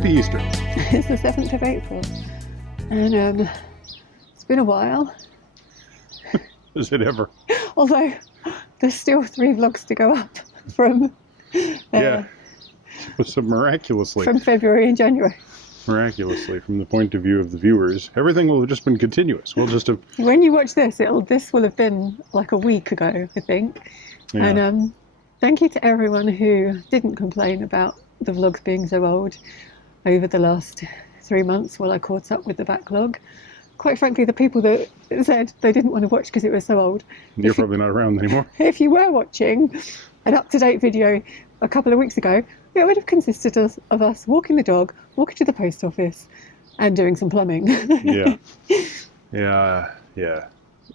Happy Easter. It's the 7th of April, and it's been a while. Is it ever? Although there's still 3 vlogs to go up from Yeah. So miraculously. from February and January. Miraculously, from the point of view of the viewers, everything will have just been continuous. We'll just have. When you watch this, this will have been like a week ago, I think. Yeah. And thank you to everyone who didn't complain about the vlogs being so old over the last 3 months while I caught up with the backlog. Quite frankly, the people that said they didn't want to watch because it was so old. You're probably not around anymore. If you were watching an up-to-date video a couple of weeks ago, it would have consisted of us walking the dog, walking to the post office, and doing some plumbing. Yeah.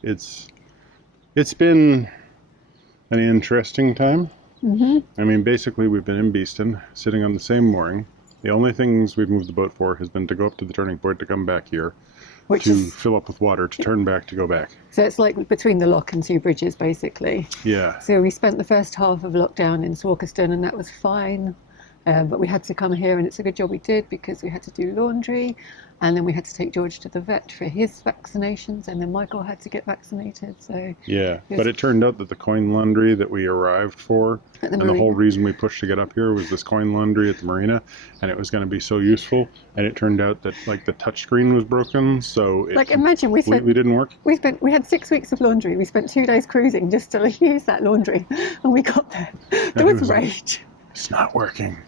It's been an interesting time. I mean, basically, we've been in Beeston, sitting on the same mooring. The only things we've moved the boat for has been to go up to the turning point to come back here, fill up with water, to turn back, to go back. So it's like between the lock and 2 bridges, basically. Yeah. So we spent the first half of lockdown in Swalkerston, and that was fine. But we had to come here, and it's a good job we did, because we had to do laundry, and then we had to take George to the vet for his vaccinations, and then Michael had to get vaccinated. So yeah, but it turned out that the coin laundry that we arrived for, and the whole reason we pushed to get up here, was this coin laundry at the marina, and it was going to be so useful. And it turned out that like the touchscreen was broken, so it imagine we didn't work. We had 6 weeks of laundry. We spent 2 days cruising just to use that laundry, and we got there. There was rage. It's not working.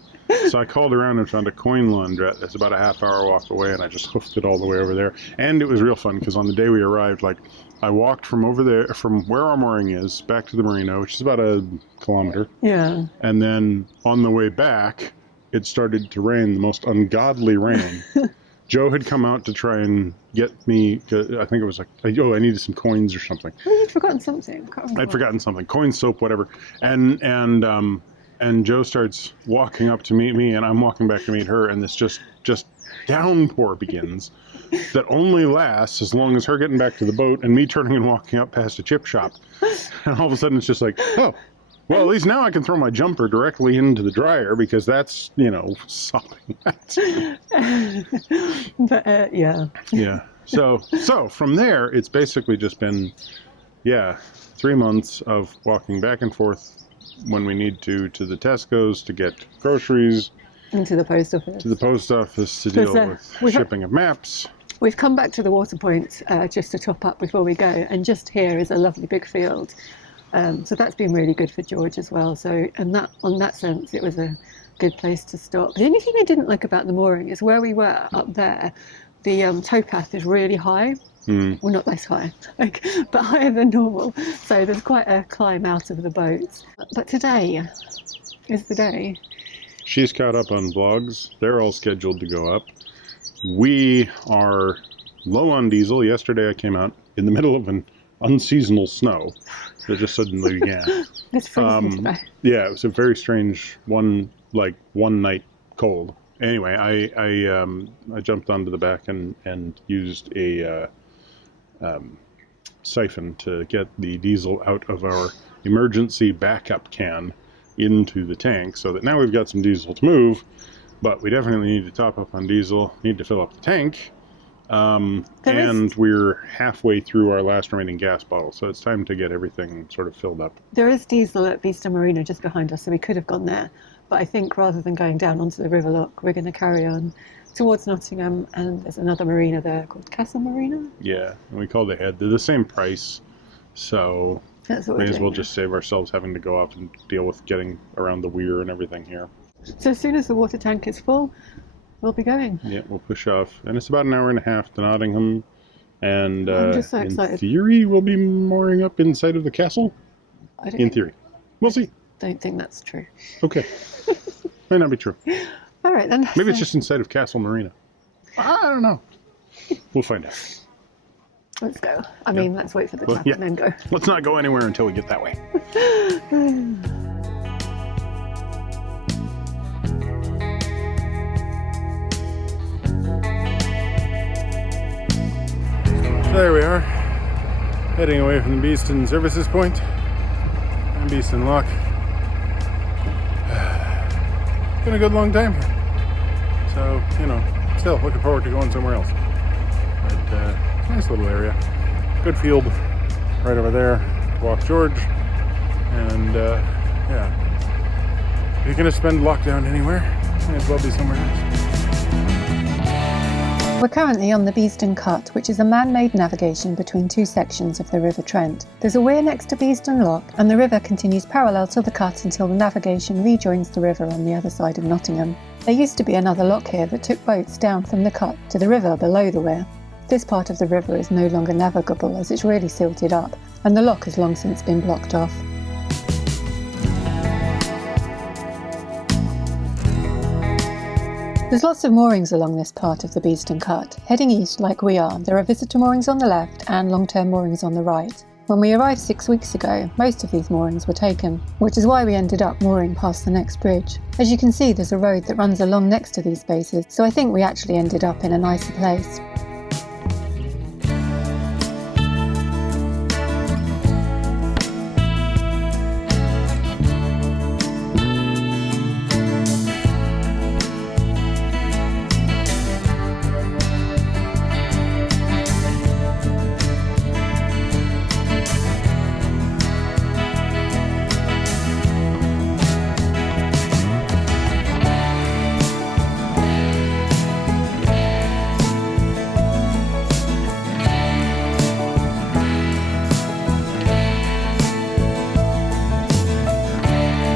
So I called around and found a coin laundrette that's about a half-hour walk away, and I just hoofed it all the way over there. And it was real fun, because on the day we arrived, like, I walked from over there, from where our mooring is, back to the marina, which is about a kilometer. Yeah. And then on the way back, it started to rain, the most ungodly rain. Joe had come out to try and get me, I think it was like, oh, I needed some coins or something. Oh, you'd forgotten something. I'd forgotten something. Coin, soap, whatever. And Joe starts walking up to meet me, and I'm walking back to meet her, and this just downpour begins that only lasts as long as her getting back to the boat and me turning and walking up past a chip shop. And all of a sudden it's just like, oh, well, at least now I can throw my jumper directly into the dryer, because that's, sopping wet. But, yeah. Yeah. So from there, it's basically just been, 3 months of walking back and forth when we need to the Tesco's to get groceries. And to the post office. To the post office to deal with shipping of maps. We've come back to the water point just to top up before we go, and just here is a lovely big field. So that's been really good for George as well. So, on that sense, it was a good place to stop. The only thing I didn't like about the mooring is where we were up there, the towpath is really high. Well, not this high, but higher than normal. So there's quite a climb out of the boat. But today is the day. She's caught up on vlogs. They're all scheduled to go up. We are low on diesel. Yesterday I came out in the middle of an unseasonal snow that just suddenly began. It's freezing today. Yeah, it was a very strange one night cold. Anyway, I jumped onto the back and used a siphon to get the diesel out of our emergency backup can into the tank, so that now we've got some diesel to move, but we definitely need to top up on diesel, need to fill up the tank, and we're halfway through our last remaining gas bottle, so it's time to get everything sort of filled up. There is diesel at Beeston Marina just behind us, so we could have gone there, but I think rather than going down onto the river lock, we're going to carry on towards Nottingham, and there's another marina there called Castle Marina. Yeah, and we called ahead. They're the same price, so may as well just save ourselves having to go up and deal with getting around the weir and everything here. So as soon as the water tank is full, we'll be going. Yeah, we'll push off, and it's about an hour and a half to Nottingham, and I'm just so in excited. theory we'll be mooring up inside of the castle. In theory. We'll see. Don't think that's true. Okay. Might not be true. All right, then. Maybe it's just inside of Castle Marina. I don't know. We'll find out. Let's go. I mean, let's wait for the tap and then go. Let's not go anywhere until we get that way. So there we are, heading away from the Beeston Services Point and Beeston Lock. Been a good long time here. So, still looking forward to going somewhere else. But nice little area. Good field right over there to walk George. And yeah, if you're going to spend lockdown anywhere, might as well be somewhere nice. We're currently on the Beeston Cut, which is a man-made navigation between two sections of the River Trent. There's a weir next to Beeston Lock, and the river continues parallel to the cut until the navigation rejoins the river on the other side of Nottingham. There used to be another lock here that took boats down from the cut to the river below the weir. This part of the river is no longer navigable as it's really silted up, and the lock has long since been blocked off. There's lots of moorings along this part of the Beeston Cut. Heading east like we are, there are visitor moorings on the left and long-term moorings on the right. When we arrived 6 weeks ago, most of these moorings were taken, which is why we ended up mooring past the next bridge. As you can see, there's a road that runs along next to these spaces, so I think we actually ended up in a nicer place.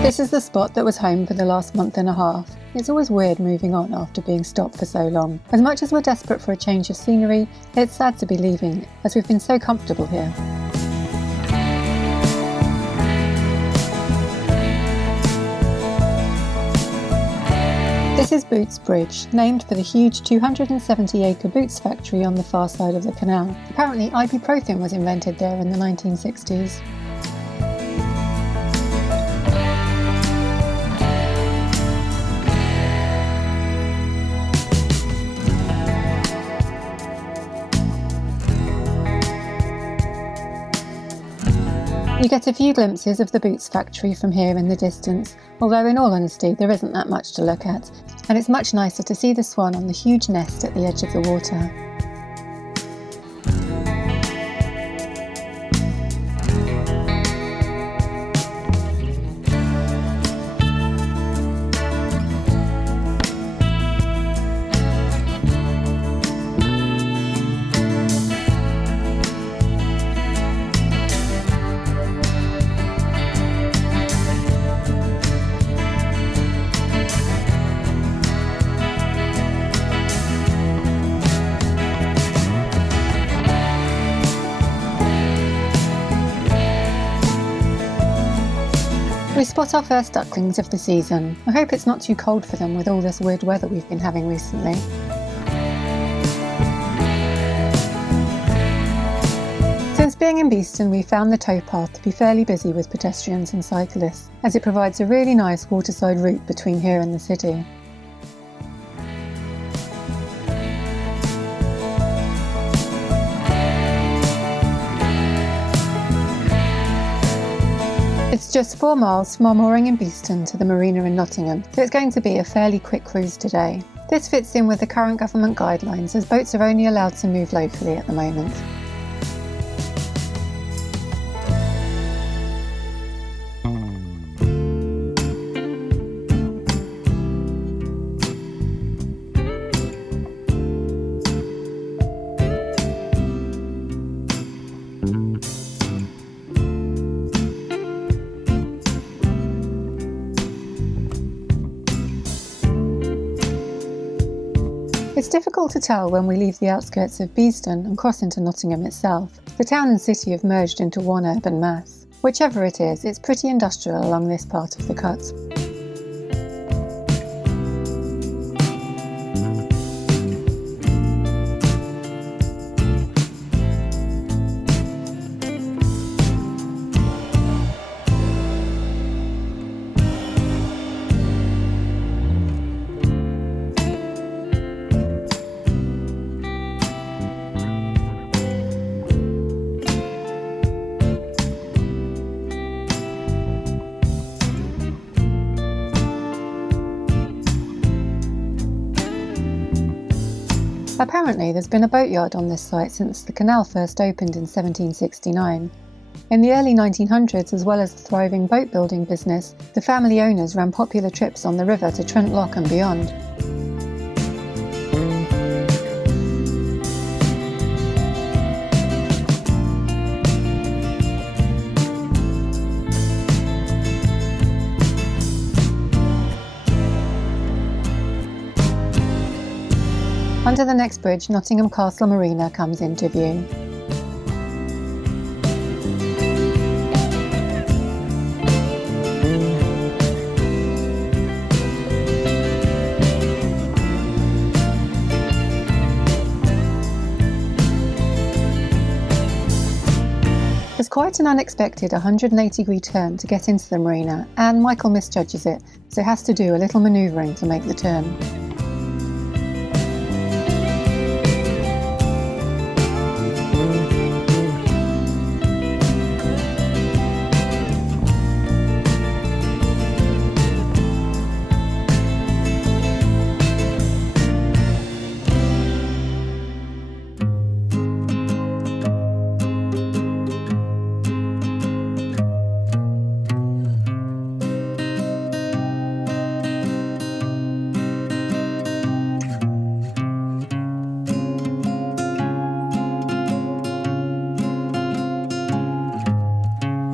This is the spot that was home for the last month and a half. It's always weird moving on after being stopped for so long. As much as we're desperate for a change of scenery, it's sad to be leaving, as we've been so comfortable here. This is Boots Bridge, named for the huge 270-acre boots factory on the far side of the canal. Apparently ibuprofen was invented there in the 1960s. You get a few glimpses of the boots factory from here in the distance, although in all honesty there isn't that much to look at, and it's much nicer to see the swan on the huge nest at the edge of the water. We spot our first ducklings of the season. I hope it's not too cold for them with all this weird weather we've been having recently. Since being in Beeston, we found the towpath to be fairly busy with pedestrians and cyclists, as it provides a really nice waterside route between here and the city. It's just 4 miles from our mooring in Beeston to the marina in Nottingham, so it's going to be a fairly quick cruise today. This fits in with the current government guidelines, as boats are only allowed to move locally at the moment. It's difficult to tell when we leave the outskirts of Beeston and cross into Nottingham itself. The town and city have merged into one urban mass. Whichever it is, it's pretty industrial along this part of the cut. Apparently, there's been a boatyard on this site since the canal first opened in 1769. In the early 1900s, as well as the thriving boat building business, the family owners ran popular trips on the river to Trent Lock and beyond. Under the next bridge, Nottingham Castle Marina comes into view. There's quite an unexpected 180-degree turn to get into the marina, and Michael misjudges it, so has to do a little manoeuvring to make the turn.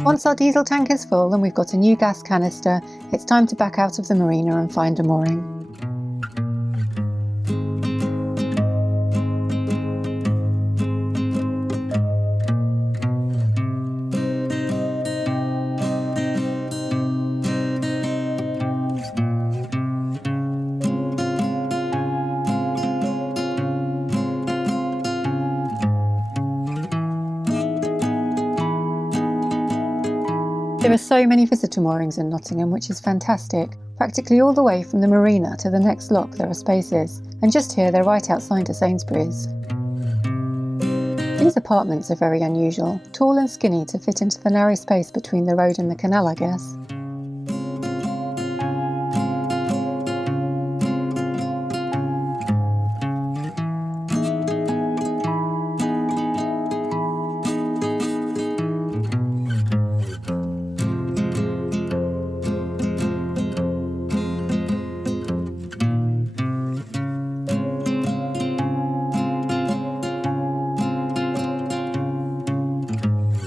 Once our diesel tank is full and we've got a new gas canister, it's time to back out of the marina and find a mooring. There are so many visitor moorings in Nottingham, which is fantastic. Practically all the way from the marina to the next lock there are spaces, and just here they're right outside a Sainsbury's. These apartments are very unusual, tall and skinny to fit into the narrow space between the road and the canal, I guess.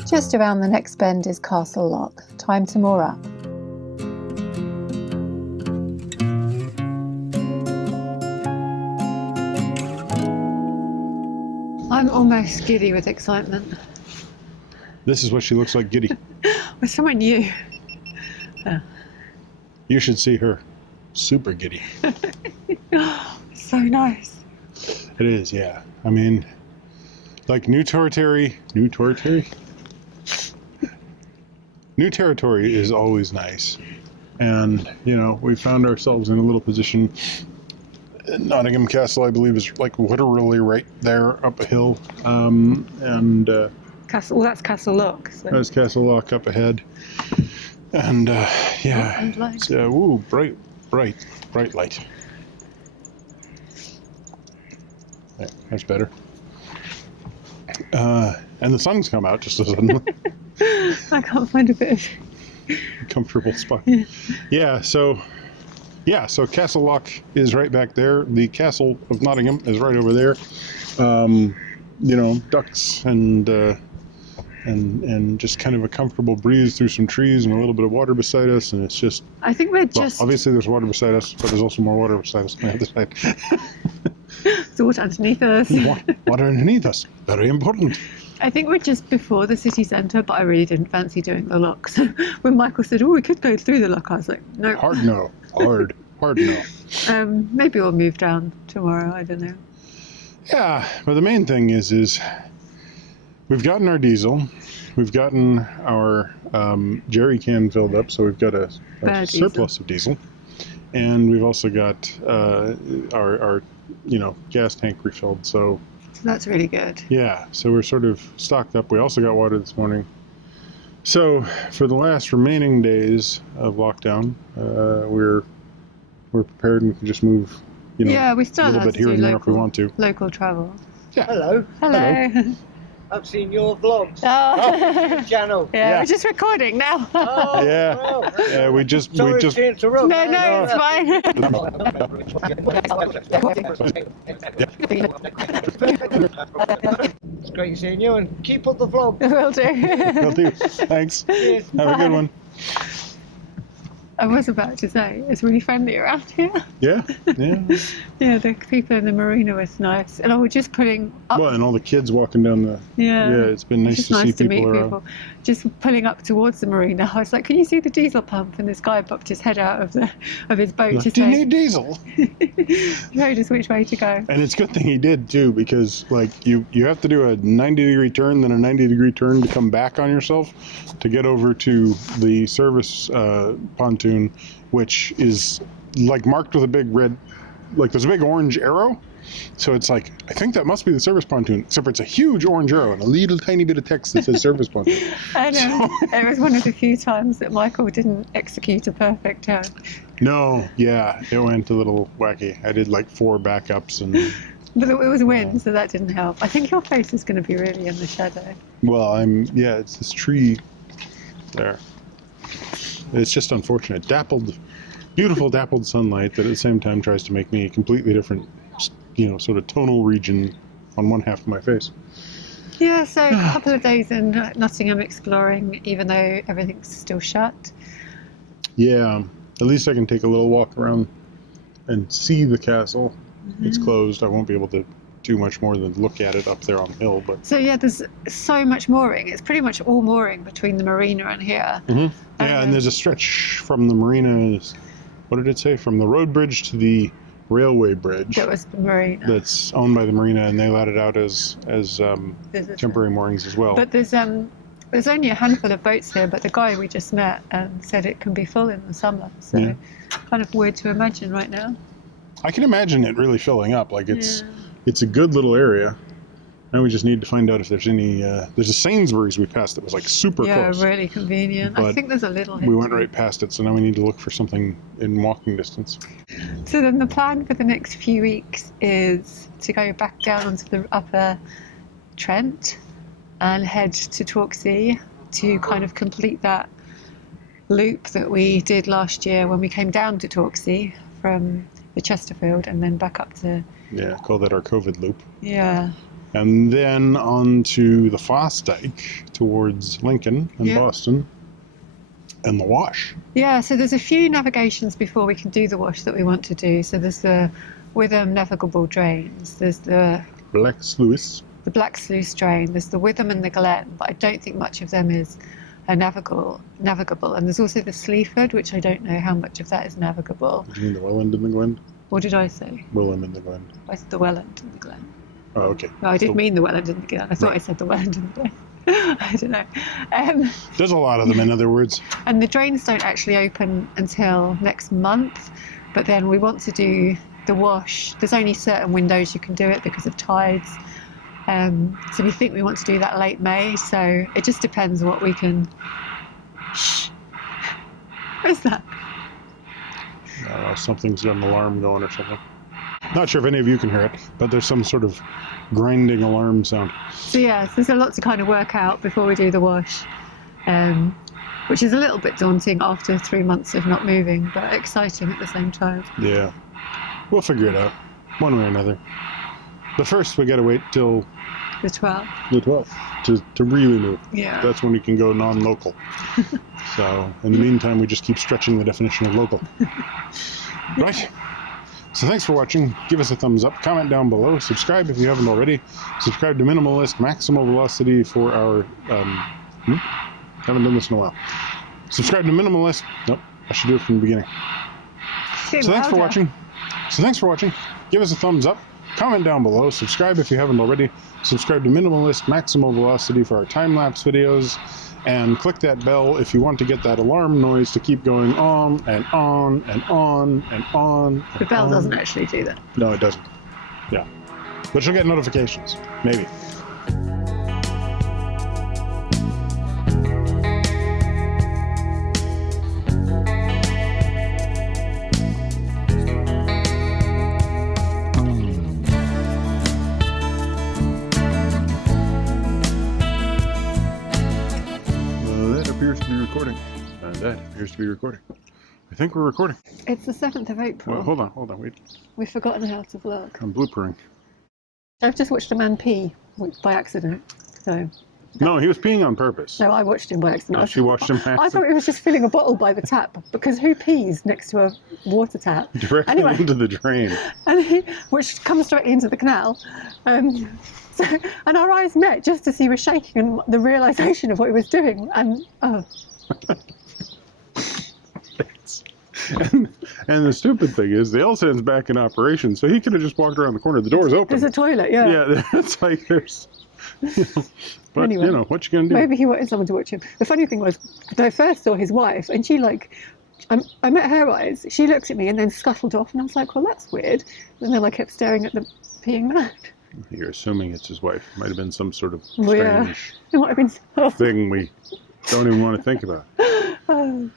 Just around the next bend is Castle Lock. Time to moor up. I'm almost giddy with excitement. This is what she looks like, giddy. We're somewhere new. You should see her. Super giddy. So nice. It is, yeah. I mean, like new territory is always nice. And, you know, we found ourselves in a little position. Nottingham Castle, I believe, is like literally right there up a hill. Castle. Well, that's Castle Lock. So. There's Castle Lock up ahead. And, yeah. And light. It's, ooh, bright light. Yeah, that's better. And the sun's come out just as suddenly. I can't find a bit of comfortable spot. So Castle Lock is right back there. The Castle of Nottingham is right over there. You know, ducks and just kind of a comfortable breeze through some trees and a little bit of water beside us, and it's just. I think we're just. Obviously, there's water beside us, but there's also more water beside us on the other side. There's water underneath us. Water underneath us. Very important. I think we're just before the city centre, but I really didn't fancy doing the lock. So when Michael said, "Oh, we could go through the lock," I was like, "No." Hard no. Hard no. Maybe we'll move down tomorrow. I don't know. Yeah, but the main thing is we've gotten our diesel, we've gotten our jerry can filled up, so we've got a surplus of diesel, and we've also got our gas tank refilled. So that's really good. Yeah, so we're sort of stocked up. We also got water this morning. So for the last remaining days of lockdown, we're prepared and we can just move you know, Yeah, we still a little allowed bit to here do and there if we want to. local travel. Yeah. Hello. Hello. I've seen your vlogs. Oh. Channel. Yeah, Yeah. we're just recording now. Oh, Yeah. well. Yeah, we just Sorry to interrupt. No, it's fine. It's great seeing you, and keep up the vlog. Will do. Will do. Thanks. Cheers. Have a good one. I was about to say, it's really friendly around here. Yeah. Yeah. Yeah, the people in the marina was nice. And I was just pulling up. Well, and all the kids walking down the. Yeah. Yeah, it's been nice It's to just see nice to meet people around. people. Just pulling up towards the marina, I was like, "Can you see the diesel pump?" And this guy popped his head out of his boat Like, to do you say, need diesel? showed us which way to go. And it's a good thing he did too, because like you have to do a 90-degree turn, then a 90-degree turn to come back on yourself to get over to the service pontoon, which is like marked with a big red, like there's a big orange arrow. So it's like, I think that must be the service pontoon, except for it's a huge orange arrow and a little tiny bit of text that says service pontoon. I know. It was one of the few times that Michael didn't execute a perfect turn. No, yeah, it went a little wacky. I did like 4 backups and, But it was wind, so that didn't help. I think your face is going to be really in the shadow. well, it's this tree there. It's just unfortunate. Beautiful dappled sunlight that at the same time tries to make me a completely different, sort of tonal region on one half of my face. Yeah, so a couple of days in Nottingham exploring, even though everything's still shut. Yeah, at least I can take a little walk around and see the castle. It's closed. I won't be able to do much more than look at it up there on the hill. But So yeah, there's so much mooring. It's pretty much all mooring between the marina and here. yeah, and there's a stretch from the marina. What did it say? From the road bridge to the railway bridge. That was the marina. That's owned by the marina, and they let it out as Visitor. temporary moorings as well. But there's only a handful of boats here, but the guy we just met said it can be full in the summer. So Yeah. kind of weird to imagine right now. I can imagine it really filling up. Like Yeah. it's a good little area. Now we just need to find out if there's any. There's a Sainsbury's we passed that was like super Yeah, close. really convenient. I But think there's a little We went here. right past it, so now we need to look for something in walking distance. So then the plan for the next few weeks is to go back down onto the upper Trent and head to Torksey to kind of complete that loop that we did last year when we came down to Torksey from the Chesterfield and then back up to, Yeah, call that our COVID loop. yeah. And then on to the Fosdyke towards Lincoln and Yeah. Boston and the Wash. Yeah, so there's a few navigations before we can do the wash that we want to do. So there's the Witham navigable drains, there's the Black Sluice. Black Sluice drain, there's the Witham and the Glen, but I don't think much of them is navigable. And there's also the Sleaford, which I don't know how much of that is navigable. Did you mean the Welland and the Glen? What did I say? Willem and the Glen. I said the Welland and the Glen. Oh, okay. No, I did So- mean the Welland and the Glen. I thought Right. I said the Welland and the Glen. I don't know. There's a lot of them, in other words. And the drains don't actually open until next month, but then we want to do the wash. There's only certain windows you can do it because of tides. So we think we want to do that late May, so it just depends what we can... Shh. What's that? I don't know, something's got an alarm going or something. Not sure if any of you can hear it, but there's some sort of grinding alarm sound. So yeah, so there's a lot to kind of work out before we do the wash, which is a little bit daunting after 3 months of not moving, but exciting at the same time. Yeah. We'll figure it out, one way or another. But first, we gotta wait till The 12th. the 12th to really move. Yeah. That's when we can go non-local. So, in the meantime, we just keep stretching the definition of local. Right? So thanks for watching. Give us a thumbs up, comment down below, subscribe if you haven't already. Subscribe to Minimalist Maximal Velocity for our... haven't done this in a while. Subscribe to Minimalist... Nope, I should do it from the beginning. Getting So thanks for louder. watching. Give us a thumbs up, comment down below, subscribe if you haven't already. Subscribe to Minimalist Maximal Velocity for our time-lapse videos. And click that bell if you want to get that alarm noise to keep going on and on and on and on. The bell and doesn't on. actually do that. No, it doesn't. Yeah. But you'll get notifications. Maybe. That appears to be recording. I think we're recording. It's the 7th of April. Well, hold on, wait. We've forgotten how to vlog. I'm bloopering. I've just watched a man pee by accident. So No, he was peeing on purpose. no, I watched him by accident. No, she watched him by I thought accident. he was just filling a bottle by the tap, because who pees next to a water tap? Directly Anyway. into the drain. Which comes directly into the canal. And our eyes met just as he was shaking and the realisation of what he was doing. And and the stupid thing is, the LSAN's back in operation, so he could have just walked around the corner. The door's open. there's a toilet, yeah. Yeah, it's like there's. But Anyway. what you gonna do? Maybe he wanted someone to watch him. The funny thing was, when I first saw his wife, and she I met her eyes. She looked at me and then scuttled off, and I was like, well, that's weird. And then I kept staring at the peeing man. You're assuming it's his wife. Might have been some sort of Well, yeah. strange It might have been. thing we don't even want to think about.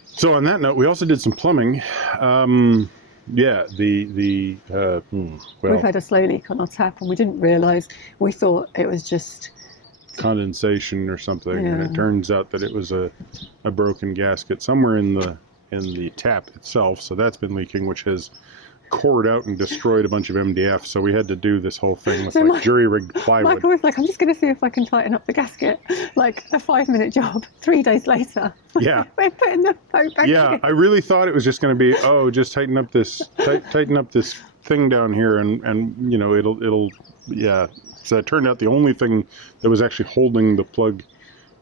So on that note, we also did some plumbing. Yeah, We've had a slow leak on our tap, and we didn't realise. We thought it was just. condensation or something, and Yeah. it turns out that it was a broken gasket somewhere in the tap itself. So that's been leaking, which has cored out and destroyed a bunch of MDF. So we had to do this whole thing with So jury rigged plywood. Michael was like, I'm just going to see if I can tighten up the gasket. Like a 5-minute job. 3 days later. Yeah. We're putting the boat back Yeah, in. I really thought it was just going to be, just tighten up this thing down here, and it'll yeah. So it turned out the only thing that was actually holding the plug,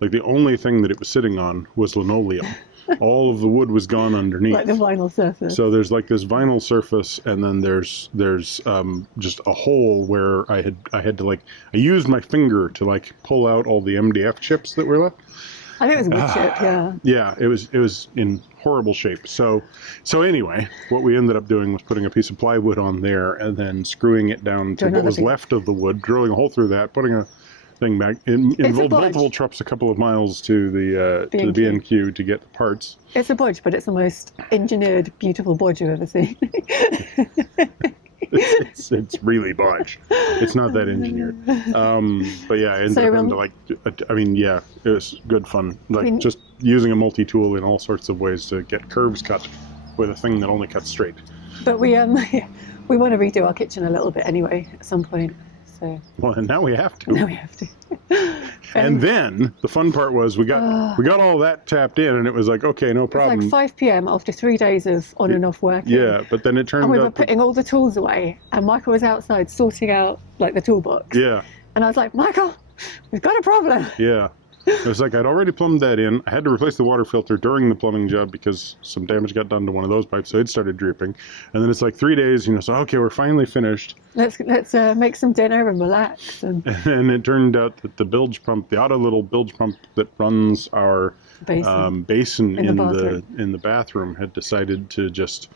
like the only thing that it was sitting on, was linoleum. All of the wood was gone underneath. Like the vinyl surface. So there's like this vinyl surface, and then there's just a hole where I had to I used my finger to pull out all the MDF chips that were left. I think it was a wood chip, yeah. Yeah, it was in horrible shape. So anyway, what we ended up doing was putting a piece of plywood on there and then screwing it down to what another was thing. left of the wood, drilling a hole through that, putting a thing back. Involved bodge. multiple trips, a couple of miles to the B&Q. B&Q to get the parts. It's a bodge, but it's the most engineered, beautiful bodge you've ever seen. It's really bodge. It's not that engineered. But yeah, I ended So, up into it was good fun. Just using a multi-tool in all sorts of ways to get curves cut with a thing that only cuts straight. But we want to redo our kitchen a little bit anyway at some point. So Well, and now we have to. now we have to. And then the fun part was we got all that tapped in, and it was like, okay, no It's problem. like 5 p.m. after 3 days of on and off working. Yeah, but then it turned And we out were putting all the tools away, and Michael was outside sorting out the toolbox. yeah, And I was like, Michael, we've got a problem. yeah. It was like I'd already plumbed that in. I had to replace the water filter during the plumbing job because some damage got done to one of those pipes, so it started dripping. And then it's like 3 days, so okay, we're finally finished. Let's make some dinner and relax. And And it turned out that the bilge pump, the auto little bilge pump that runs our basin In the bathroom. in the bathroom, had decided to just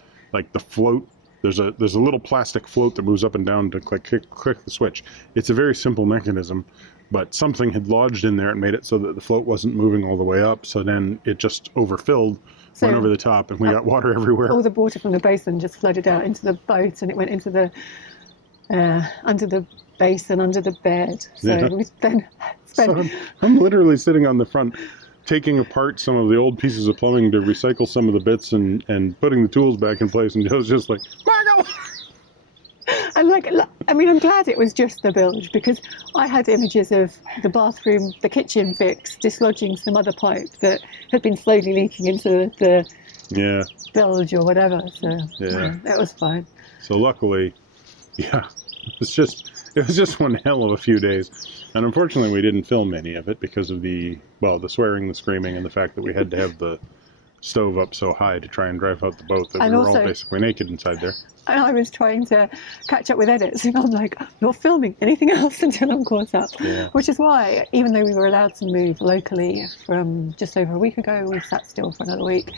the float. There's a little plastic float that moves up and down to click the switch. It's a very simple mechanism, but something had lodged in there and made it so that the float wasn't moving all the way up. So then it just overfilled, So- went over the top, and we got water everywhere. all the water from the basin just flooded out into the boat, and it went into the under the basin, under the bed. So Yeah. we then spent. So I'm literally sitting on the front, taking apart some of the old pieces of plumbing to recycle some of the bits and putting the tools back in place, and it was just like, Margo! And I'm glad it was just the bilge, because I had images of the bathroom, the kitchen fix, dislodging some other pipe that had been slowly leaking into the Yeah. bilge or whatever. So Yeah. that was fine. So luckily, yeah, it was just one hell of a few days. And unfortunately, we didn't film any of it because of the swearing, the screaming, and the fact that we had to have the stove up so high to try and drive out the boat that And we were also- all basically naked inside there. And I was trying to catch up with edits, and I'm like, not filming anything else until I'm caught up. Yeah. Which is why, even though we were allowed to move locally from just over a week ago, we've sat still for another week.